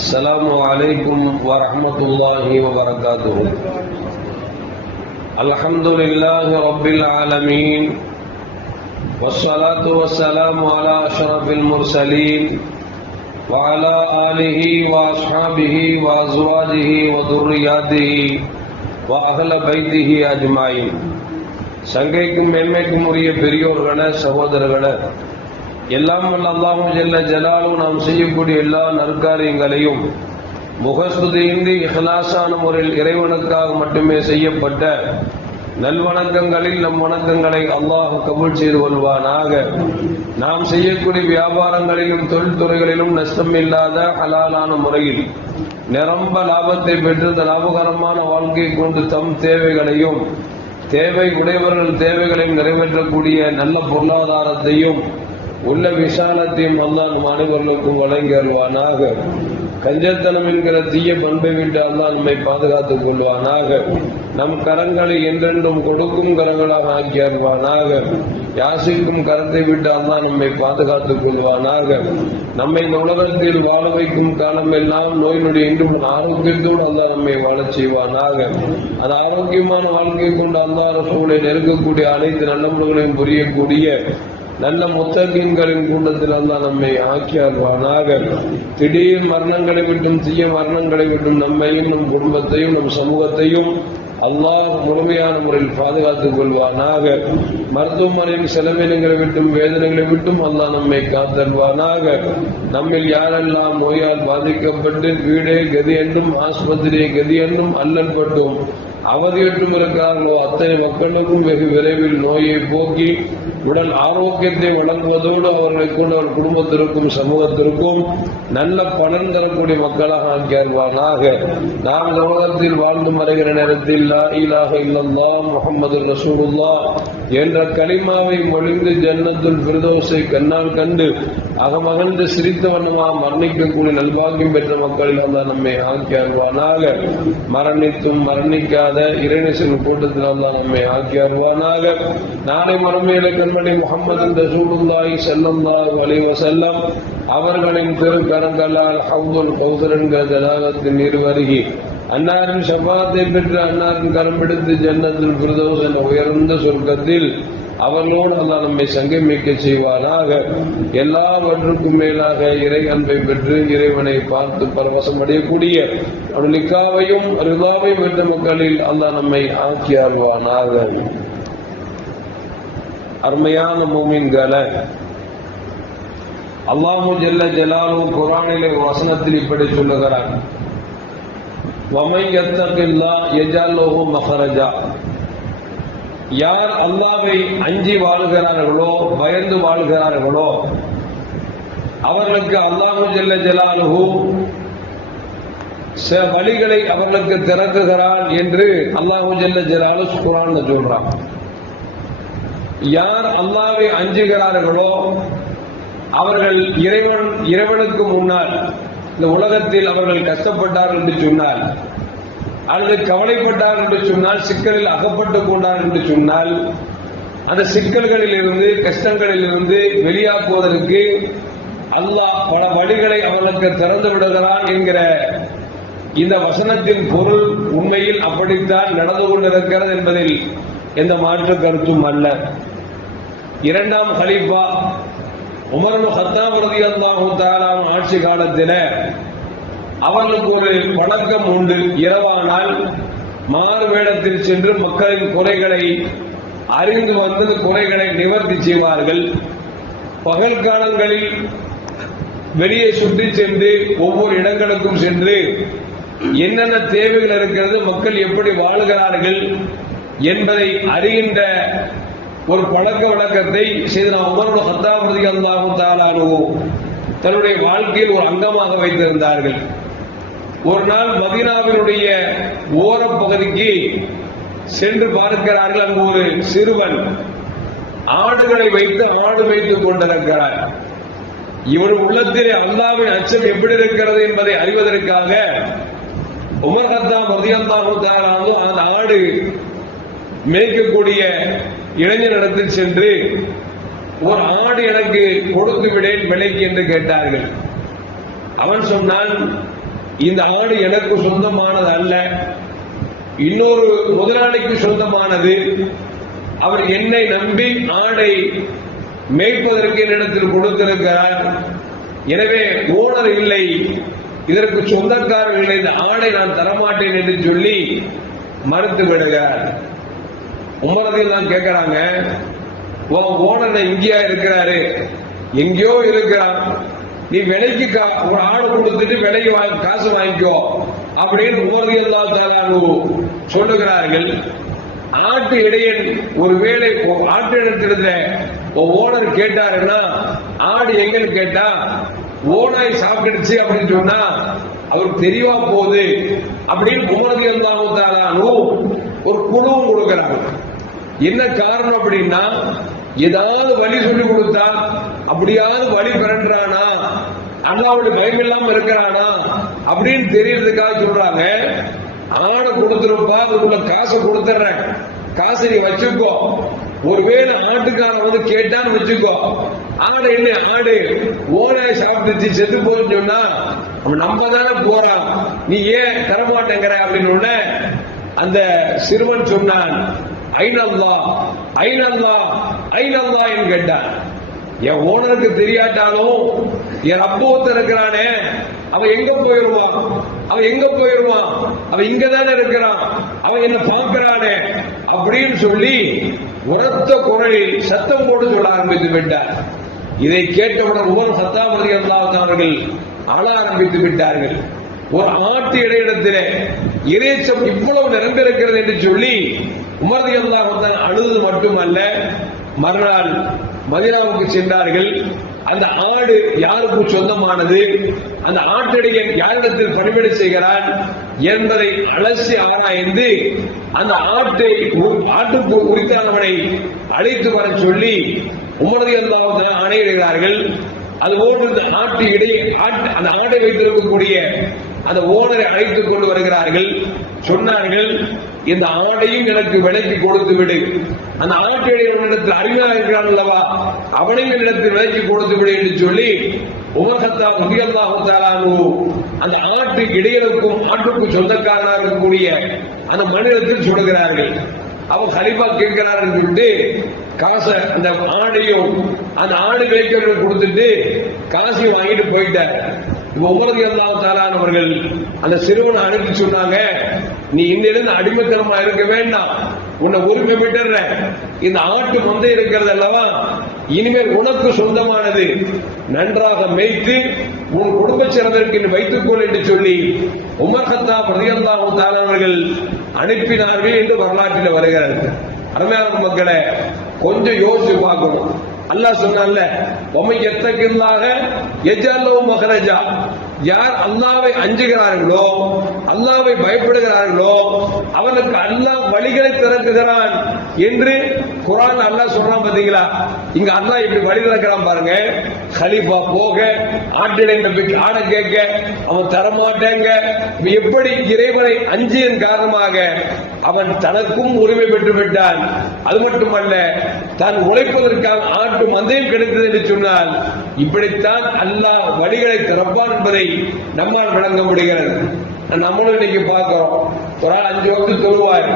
السلام عليكم ورحمة الله وبركاته. الحمد لله رب العالمين والصلاة والسلام على أشرف المرسلين وعلى آله وأصحابه وأزواجه وذرياته وأهل بيته أجمعين. சங்கைக்கும் மேன்மைக்கும் உரிய பெரியோர்களே, சகோதரர்களே, எல்லாம் வல்ல அல்லாஹு ஜல்ல ஜலாலு நாம் செய்யக்கூடிய எல்லா நற்காரியங்களையும் முகஸ்துதியின்றி இஹ்லாஸான முறையில் இறைவனுக்காக மட்டுமே செய்யப்பட்ட நல்வணக்கங்களில் நம் வணக்கங்களை அல்லாஹ் கபூல் செய்து கொள்வானாக. நாம் செய்யக்கூடிய வியாபாரங்களிலும் தொழில்துறைகளிலும் நஷ்டம் இல்லாத ஹலாலான முறையில் நிரம்ப லாபத்தை பெற்று இந்த லாபகரமான வாழ்க்கையை கொண்டு தம் தேவைகளையும் தேவை உடையவர்கள் தேவைகளையும் நிறைவேற்றக்கூடிய நல்ல பொருளாதாரத்தையும் உள்ள விசாலத்தையும் அல்லாஹ் நம் அனைவர்களுக்கும் வழங்கி அருள்வானாக. கஞ்சத்தனம் என்கிற தீய பண்பை விட்டு அல்லாஹ் நம்மை பாதுகாத்துக் கொள்வானாக. நம் கரங்களை என்றென்றும் கொடுக்கும் கரங்களாக ஆக்கி அருள்வானாக. யாசிக்கும் கரத்தை விட்டு அல்லாஹ் நம்மை பாதுகாத்துக் கொள்வானாக. நம்மை இந்த உலகத்தில் வாழ வைக்கும் காலம் எல்லாம் நோய் நொடி என்றும் ஆரோக்கியத்தோடு அல்லாஹ் நம்மை வாழச் செய்வானாக. அது ஆரோக்கியமான வாழ்க்கையை கொண்டு அல்லாஹ் ரசூலை நெருங்கக்கூடிய அனைத்து நல்ல முறைகளையும் புரியக்கூடிய நல்ல முத்தகீன்களின் கூட்டத்தில் அல்லாஹ் நம்மை ஆக்கி அருள்வானாக. திடீர் மரணங்களை விட்டும் தீய மரணங்களை விட்டும் நம்மையும் நம் குடும்பத்தையும் நம் சமூகத்தையும் அல்லாஹ் முழுமையான முறையில் பாதுகாத்துக் கொள்வானாக. மருத்துவமனையின் செலவினங்களை விட்டும் வேதனைகளை விட்டும் அல்லாஹ் நம்மை காத்தருள்வானாக. நம்மில் யாரெல்லாம் நோயால் பாதிக்கப்பட்டு வீடே கதி என்றும் ஆஸ்பத்திரியை கதி என்றும் அல்லல் பட்டும் அவதியற்றும் இருக்கிறார்களோ அத்தனை மக்களுக்கும் வெகு விரைவில் நோயை போக்கி உடல் ஆரோக்கியத்தை வழங்குவதோடு அவர்களை கூட குடும்பத்திற்கும் சமூகத்திற்கும் நல்ல பலன் தரக்கூடிய மக்களாக ஆக்கியருவானாக. நாம் இந்த உலகத்தில் வாழ்ந்து மறைகிற நேரத்தில் லா இலாஹ இல்லல்லாஹ் முஹம்மது ரசூலுல்லாஹ் என்ற கலிமாவை மொழிந்து ஜன்னத்துல் ஃபிர்தௌஸை கண்ணால் கண்டு அகமகழ்ந்து சிரித்த வண்ணமாக மரணிக்கக்கூடிய நல்பாகியம் பெற்ற மக்களில் அல்லாஹ் நம்மை ஆக்கியருவானாக. மரணித்தும் மரணிக்காத இறைநேசன் கூட்டத்தில் அல்லாஹ் நம்மை ஆக்கியருவானாக. நாளை மறுமையில கண்மணி முஹம்மது ரசூலுல்லாஹி ஸல்லல்லாஹு அலைஹி வஸல்லம் அவர்களின் திருக்கரங்களால் ஹவ்துல் கௌஸர் என்கிற தடாகத்தின் நீர் வருகி அன்னாரின் ஷஃபாத்தை பெற்று அன்னாரின் கரம் பிடித்து ஜன்னத்துல் ஃபிர்தௌஸ் என்ற உயர்ந்த சொர்க்கத்தில் அவர்களோடு அல்லாஹ் நம்மை சங்கமிக்க செய்வானாக. எல்லாவற்றுக்கும் மேலாக இறை அன்பை பெற்று இறைவனை பார்த்து பரவசம் அடையக்கூடிய அவருடைய நிக்காவையும் ரிதாவையும் பெற்ற மக்களில் அல்லாஹ் நம்மை ஆக்கி அருள்வானாக. அருமையான மூமின்களே, அல்லாஹு ஜல்ல ஜலாலுஹு குர்ஆனிலே வசனத்தில் இப்படி சொல்லுகிறார், வமை யத்தகில்லாஹ் யஜ்அல் லஹு மக்ரஜா. யார் அல்லாஹ்வை அஞ்சி வாழ்கிறார்களோ பயந்து வாழ்கிறார்களோ அவர்களுக்கு அல்லாஹு ஜல்ல ஜலாலுஹு வழிகளை அவர்களுக்கு திறக்குகிறான் என்று அல்லாஹு ஜல்ல ஜலாலுஹு குர்ஆன்ல சொல்றான். யார் அல்லாஹ்வை அஞ்சுகிறார்களோ அவர்கள் இறைவனுக்கு முன்னால் இந்த உலகத்தில் அவர்கள் கஷ்டப்பட்டார்கள் என்று சொன்னால் அல்லது கவலைப்பட்டார்கள் என்று சொன்னால் சிக்கலில் அகப்பட்டுக் கொண்டார்கள் என்று சொன்னால் அந்த சிக்கல்களில் இருந்து கஷ்டங்களில் இருந்து வெளியாக்குவதற்கு அல்லாஹ் பல வழிகளை அவர்களுக்கு திறந்து விடுகிறான் என்கிற இந்த வசனத்தின் பொருள் உண்மையில் அப்படித்தான் நடந்து கொண்டிருக்கிறது என்பதில் எந்த மாற்று கருத்தும் அல்ல. இரண்டாம் கலீஃபா உமர் இப்னு கத்தாப் ரலியல்லாஹு தஆலா ஆட்சி காலத்தில் அவர்களுக்கு ஒரு பழக்கம் உண்டு. இரவானால் மாறு வேடத்தில் சென்று மக்களின் குறைகளை அறிந்து வந்து குறைகளை நிவர்த்தி செய்வார்கள். பகல் காலங்களில் வெளியே சுற்றி சென்று ஒவ்வொரு இடங்களுக்கும் சென்று என்னென்ன தேவைகள் இருக்கிறது, மக்கள் எப்படி வாழ்கிறார்கள் என்பதை அறிகின்ற ஒரு பழக்க வழக்கத்தை செய்தனா உமர் இப்னு கத்தாப் ரலியல்லாஹு தஆலா தன்னுடைய வாழ்க்கையில் ஒரு அங்கமாக வைத்திருந்தார்கள். ஒரு நாள் மதீனாவினுடைய ஓரப்பகுதிக்கு சென்று பார்க்கிறார்கள். அங்கு ஒரு சிறுவன் ஆடுகளை வைத்து ஆடு வைத்துக் கொண்டிருக்கிறார். இவன் உள்ளத்திலே அல்லாஹ்வின் அச்சம் எப்படி இருக்கிறது என்பதை அறிவதற்காக உமர் கத்தாப் ரலியல்லாஹு தஆலா அந்த ஆடு மேய்க்கக்கூடிய இளைஞனிடத்தில் சென்று ஒரு ஆடு எனக்கு கொடுத்து விடேன் விலைக்கு என்று கேட்டார்கள். அவன் சொன்னான், இந்த ஆடு எனக்கு சொந்தமானது அல்ல, இன்னொரு முதலாளிக்கு சொந்தமானது. அவர் என்னை நம்பி ஆடை மேய்ப்பதற்கு என்னிடத்தில் கொடுத்திருக்கிறார். எனவே ஓனர் இல்லை, இதற்கு சொந்தக்காரர்கள் இல்லை, இந்த ஆடை நான் தரமாட்டேன் என்று சொல்லி மறுத்து விடுகிறார். உமரதில் தான் கேட்கிறாங்க, ஓனர் இங்கேயா இருக்கிறாரு? எங்கேயோ இருக்கிறான், நீ விலைக்கு ஒரு ஆடு கொடுத்துட்டு விலைக்கு காசு வாங்கிக்கோ அப்படின்னு உமரதியல்லாஹு சொல்லுகிறார்கள். ஆட்டு இடையன் ஒருவேளை ஆட்டு இடத்துல ஓனர் கேட்டாருன்னா, ஆடு எங்கன்னு கேட்டா ஓனாய் சாப்பிடுச்சு அப்படின்னு சொன்னா அவருக்கு தெரியவா போகுது அப்படின்னு உமரதியல்லாஹு ஒரு குழுவும் கொடுக்கிறாங்க. என்ன காரணம் அப்படின்னா, ஏதாவது வழி சொல்லி கொடுத்தா அப்படியாவது வழி பிறன்றானா, அல்லாவுடைய பயம் இல்லாம இருக்கிறானா அப்படின்னு தெரியறதுக்காக சொல்றாங்க. ஆடை கொடுத்துருப்பா, அதுக்குள்ள காசை கொடுத்துறேன், காசை நீ வச்சுக்கோ. ஒருவேளை ஆட்டுக்காரன் வந்து கேட்டான்னு வச்சுக்கோ, ஆடு என்ன ஆடு ஓனாய் சாப்பிட்டுச்சு செத்து போன்னு சொன்னா அவன் நம்ம தானே போறான், நீ ஏன் தரமாட்டேங்கிற அப்படின்னு அந்த சிறுவன் சொன்னான், ஐநல்லா ஐநல்லா ஐநல்லா என்று கேட்டான். என் ஓனருக்கு தெரியாட்டாலும் என் அப்போத்த இருக்கிறானே அவன் எங்க போயிருவான், அவன் எங்க போயிருவான், அவன் இங்கதானே இருக்கிறான், அவன் என்ன பார்க்கிறானே அப்படின்னு சொல்லி உரத்த குரலில் சத்தம் போட்டு சொல்ல ஆரம்பித்து விட்டார். இதை கேட்டவுடன் உமர் கத்தாப் ரலியல்லாஹு அவர்கள் அழ ஆரம்பித்து விட்டார்கள். ஒரு ஆட்டு இடையிடத்திலே இறைச்சம் இவ்வளவு நிரம்பியிருக்கிறது என்று சொல்லி உமர் ரலியல்லாஹு அழுது மட்டுமல்ல, மறுநாள் மதீனாவுக்கு சென்றார்கள். அந்த ஆடு யாருக்கு சொந்தமானது, அந்த ஆட்டிடையன் யாரிடத்தில் பணிவிடை செய்கிறான் என்பதை அலசி ஆராய்ந்து அந்த ஆட்டுக்கு உரித்தானவனை அழைத்து வர சொல்லி உமர் ரலியல்லாஹு ஆணையிடுகிறார்கள். அதுபோன்று அந்த ஆட்டை வைத்திருக்கக்கூடிய அந்த ஓனரை அழைத்துக் கொண்டு வருகிறார்கள். சொன்னார்கள், இந்த ஆடையும் எனக்கு விலைக்கு கொடுத்து விடு, அந்த ஆட்டிடத்தில் அறிஞராக இருக்கிறான் அல்லவா அவனையும் என்னிடத்தில் விலைக்கு கொடுத்து விடு என்று சொல்லி உமர் கத்தாப் ரலியல்லாஹு தஆலா அந்த ஆட்டு இடையலுக்கும் ஆட்டுக்கும் சொந்தக்காரனாக இருக்கக்கூடிய அந்த மனிதத்தில் சொல்லுகிறார்கள். அவன் கலிபா கேட்கிறார்கள் சொல்லிட்டு காசை அந்த ஆடையும் அந்த ஆடு மேய்க்கிறவர்கள் கொடுத்துட்டு காசையும் வாங்கிட்டு போயிட்டார். உமர் ரலியல்லாஹு தஆலா அவர்கள் அந்த சிறுவனை அனுப்பி சொன்னாங்க, நீ இன்னிலிருந்து அடிமைத்தனமா இருக்க வேண்டாம், உன்னை உரிமை விட்டுற, இந்த ஆட்டு மந்தை இருக்கிறது அல்லவா இனிமேல் உனக்கு சொந்தமானது, நன்றாக மேய்த்து உன் குடும்ப சிறந்தற்கு வைத்துக்கொள் என்று சொல்லி உமர் கத்தாப் ரலியல்லாஹு தஆலா அவர்கள் அனுப்பினார்கள் என்று வரலாற்றில் வருகிறார்கள். அருமையான மக்களை கொஞ்சம் யோசிச்சு பார்க்கணும். அல்லாஹ் சொன்னான்ல, வமையத்தகில்லாஹ யஜ்அல்லஹு மக்ரஜா, யார் அல்லாஹ்வை அஞ்சுகிறார்களோ அல்லாஹ்வை பயப்படுகிறார்களோ அவனுக்கு அல்லாஹ் வழிகளை திறக்குகிறான் என்று குர்ஆன் அல்லாஹ் சொல்றான். பாத்தீங்களா, இங்க அல்லாஹ் இப்படி வழி திறக்கிறான் பாருங்க. கலீஃபா போக ஆட கேட்க அவன் தரமாட்டேங்க, எப்படி இறைவனை அஞ்சியதன் காரணமாக அவன் தனக்கும் உரிமை பெற்று விட்டான். அது மட்டுமல்ல, தான் உழைப்பதற்காக ஆட்டு மந்தையும் கிடைத்தது என்று சொன்னால் இப்படித்தான் அல்லாஹ் வழிகளை திறப்பான் என்பதை நம்மால் விளங்க முடிகிறது. நம்மளும் இன்னைக்கு பார்க்கிறோம், ஒரு 5 வகுப்பு தொழுவார்,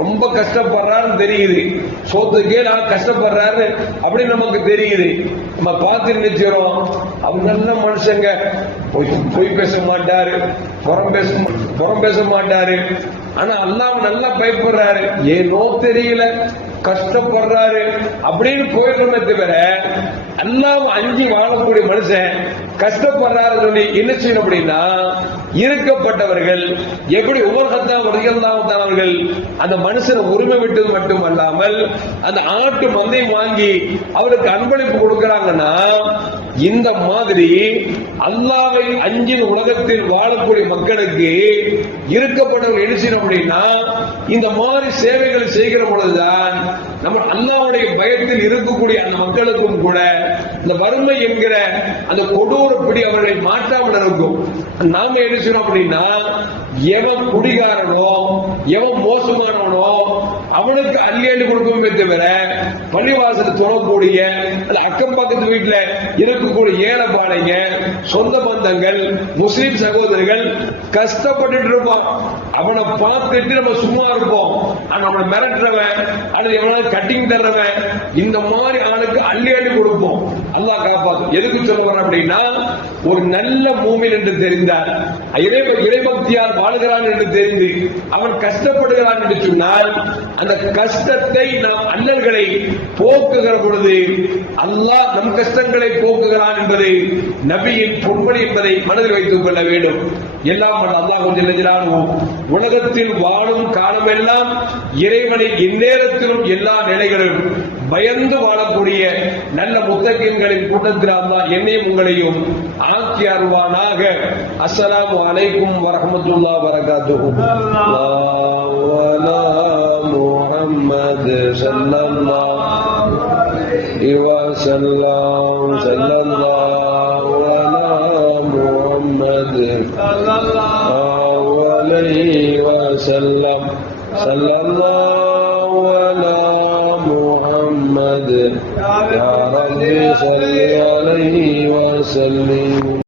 ரொம்ப கஷ்டப்படுறாருன்னு தெரியுது, சோத்துக்கே நான் கஷ்டப்படுறாரு அப்படின்னு நமக்கு தெரியுது. நம்ம பார்த்து நினைச்சிடும், அவங்க நல்ல மனுஷங்க, பொய் பேச மாட்டாரு, புறம் பேச மாட்டாரு, ஆனா அல்லாஹ் நல்லா பயப்படுறாரு, ஏனோ தெரியல கஷ்டப்படுறாரு அப்படின்னு போயிடுமே தவிர அல்லாஹ் அஞ்சி வாழக்கூடிய மனுஷன் கஷ்டப்படுறாரு சொல்லி என்ன செய்யணும் அப்படின்னா, இருக்கப்பட்டவர்கள் எப்படி உமர் கத்தாப் ரலியல்லாஹு தஆலா அவர்கள் அந்த மனுஷனை உரிமை விட்டது மட்டுமல்லாமல் அந்த ஆட்டு மந்தையை வாங்கி அவருக்கு அன்பளிப்பு கொடுக்கிறாங்கன்னா, இந்த மாதிரி அல்லாஹ்வை அஞ்சின் உலகத்தில் வாழக்கூடிய மக்களுக்கு இருக்கப்பட்டவர்கள் என்ன செய்யணும் அப்படின்னா, இந்த மாதிரி சேவைகள் செய்கிற பொழுதுதான் நம்ம அல்லாஹ்வுடைய பயத்தில் இருக்கக்கூடிய அந்த மக்களுக்கும் கூட இந்த வறுமை என்கிற அந்த கொடூர பிடி அவர்களை மாற்றாமல் இருக்கும். நாம என்ன செய்யணும் அப்படின்னா, எவன் குடிகாரனோ எவன் மோசமானவனோ அவனுக்கு அள்ளி கொடுக்குமே தவிர பள்ளிவாசல் தொழக்கூடிய அந்த அக்கம் பக்கத்து வீட்டுல இருக்க இருக்கக்கூடிய ஏழைப்பாளைங்க, சொந்த பந்தங்கள், முஸ்லிம் சகோதரர்கள் கஷ்டப்பட்டு இருப்போம். அவனை பார்த்துட்டு நம்ம சும்மா இருப்போம். அவனை மிரட்டுறவன் அல்லது எவனாவது கட்டிங் தர்றவன் இந்த மாதிரி ஆளுக்கு அள்ளி அள்ளி கொடுப்போம். அல்லாஹ் காப்பாற்றும். எதுக்கு சொல்லுவார் அப்படின்னா, ஒரு நல்ல மூமின் என்று தெரிந்தார், இறைபக்தியால் வாழுகிறான் என்று தெரிந்து அவன் கஷ்டப்படுகிறான் என்று சொன்னால், அந்த கஷ்டத்தை நாம் அல்லல்களை போக்குகிற பொழுது அல்லாஹ் நம் கஷ்டங்களை போக்குகிறான் என்பது நபியின் பொன்மொழி என்பதை மனதில் வைத்துக் கொள்ள வேண்டும். எல்லாம் அல்லாஹ் கொஞ்சம் உலகத்தில் வாழும் காலமெல்லாம் இறைவனை இந்நேரத்திலும் எல்லா நிலைகளிலும் பயந்து வாழக்கூடிய நல்ல முத்தகீன்களின் கூட்டத்தில் அல்லாஹ் என்னையும் உங்களையும் ஆக்கி அருள்வானாக. அஸ்ஸலாமு அலைக்கும் வரஹ்மத்துல்லாஹி வபரகாத்துஹு. முஹம்மது ஸல்லல்லாஹு அலைஹி வஸல்லம் ஸல்லல்லாஹு அலா முஹம்மது ஸல்லல்லாஹு அலைஹி வஸல்லம் ஸல்லல்லாஹு அலா முஹம்மது யா ரப்பி ஸல்லி அலைஹி வஸல்லிம்.